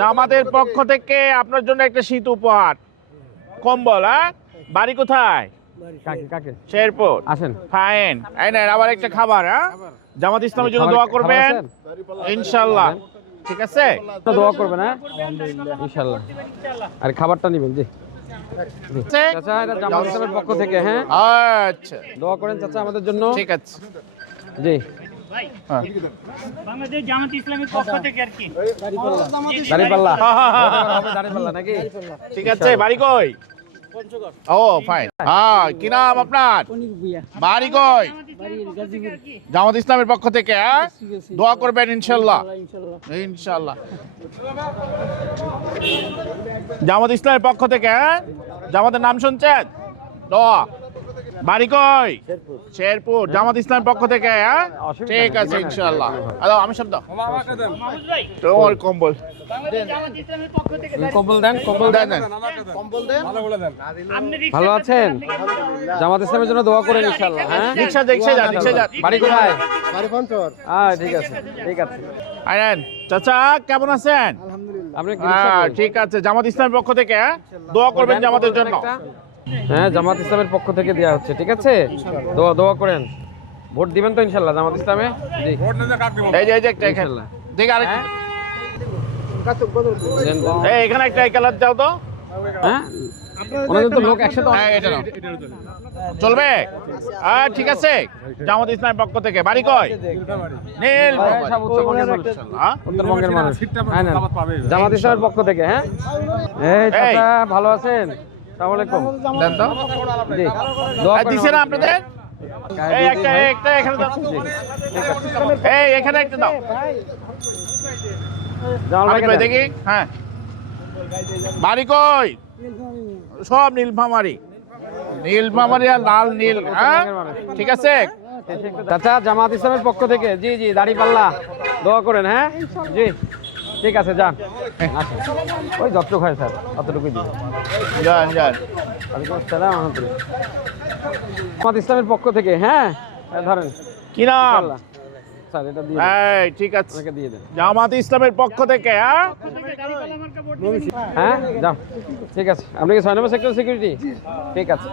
জামাতের পক্ষ থেকে আপনার জন্য একটা শীত উপহার কম্বল। হ্যাঁ, বাড়ি কোথায়? শেরপুর। আসেন। ফাইন। এই নেন আবার একটা খাবার। হ্যাঁ, জামাত ইসলামের জন্য দোয়া করবেন ইনশাআল্লাহ। ঠিক আছে, দোয়া করবেন। হ্যাঁ ইনশাআল্লাহ। আর খাবারটা নেবেন জি। চাচা এটা জামাত ইসলামের পক্ষ থেকে। হ্যাঁ আচ্ছা, দোয়া করেন চাচা আমাদের জন্য। ঠিক আছে জি। বাংলাদেশ জামাত ইসলামের পক্ষ থেকে আর কি দাঁড়িপাল্লা হবে, দাঁড়িপাল্লা নাকি? ঠিক আছে। বাড়ি কই? ও ফাইন। হ্যাঁ, কি নাম আপনার? বাড়ি কই? জামাত ইসলামের পক্ষ থেকে। হ্যাঁ, দোয়া করবেন ইনশাআল্লাহ। ইনশাআল্লাহ জামাত ইসলামের পক্ষ থেকে। হ্যাঁ, জামাতের নাম শুনছেন? দোয়া। বাড়ি কই? শেরপুর। জামাত ইসলামের পক্ষ থেকে। হ্যাঁ, ঠিক আছে ইনশাআল্লাহ। হ্যালো, আমি শব্দ তোমার কম্বল কম্বল দেন, কম্বল দেন। ভালো আছেন? জামাত ইসলামের জন্য দোয়া করেন ইনশাআল্লাহ। হ্যাঁ, রিকশা যান। বাড়ি কোথায়? বাড়ি পঞ্চগড়। ঠিক আছে, ঠিক আছে। আইন চাচা, কেমন আছেন? আপনি কি ঠিক আছে, জামাত ইসলামের পক্ষ থেকে। হ্যাঁ, দোয়া করবেন জামাতের জন্য। হ্যাঁ, জামাত ইসলামের পক্ষ থেকে দেওয়া হচ্ছে। ঠিক আছে, দোয়া করেন। ভোট দিবেন তো ইনশাআল্লাহ জামাত ইসলামে? জি। এই যে একটা ইনশাআল্লাহ। ঠিক আছে, এখানে একটা কালার দাও তো। হ্যাঁ, ওনাদের তো লোক একসাথে এটা নাও। চলবে? ঠিক আছে, জামাত ইসলামের পক্ষ থেকে। বাড়ি কয়? নীল উত্তরবঙ্গের মানুষ। হ্যাঁ, জামাত ইসলামের পক্ষ থেকে। হ্যাঁ, এই চাচা ভালো আছেন? আসসালামু আলাইকুম। দেন তো। জি, দোয়া করেন। দিছে না আপনাদের? এই একটা এখানে দাও। এই এখানে একটা দাও। আমি দেখি। হ্যাঁ, বাড়ি কই? সব নীলফামারি আর লাল নীল। হ্যাঁ, ঠিক আছে চাচা জামাত ইসলামের পক্ষ থেকে। জি জি, দাঁড়িপাল্লা দোয়া করেন। হ্যাঁ জি, ঠিক আছে, যান। ওই যতটুকু হয় স্যার অতটুকুই দিন। যান। ওয়ালাইকুম আসসালাম। জামাত ইসলামের পক্ষ থেকে। হ্যাঁ, ধরেন। কি নাম? স্যার এটা দিয়ে এই ঠিক আছে, দিয়ে দেন। জামাত ইসলামের পক্ষ থেকে। হ্যাঁ যাও, ঠিক আছে। আপনি কি 6 নম্বর সেক্টর সিকিউরিটি? ঠিক আছে।